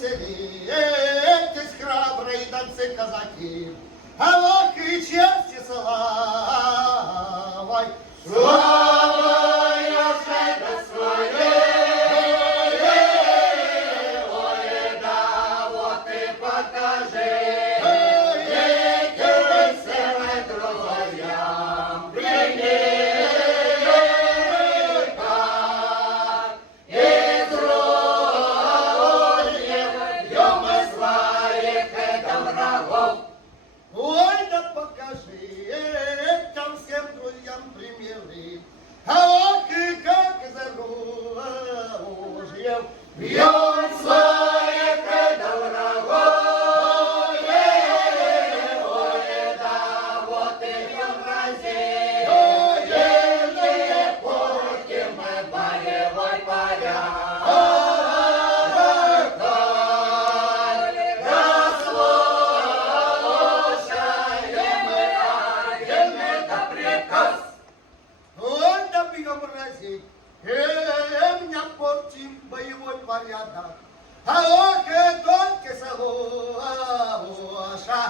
веселитесь, храбрые донцы казаки, а лох и чести славой. Славою себе своей, ой, да вот и покажи, веселым друзьям примерка. Из ружьев бьем мы своих врагов. Ой, да покажи там всем друзьям примеры, а ох и как за ружьем Бьем своих врагов, ой, да вот и бьем разей, еле пустим мы боевой порядок. Заслушаем мы один это приказ. Ой, да бьем разить, меня портим боевой порядок, а ох и только Салоша,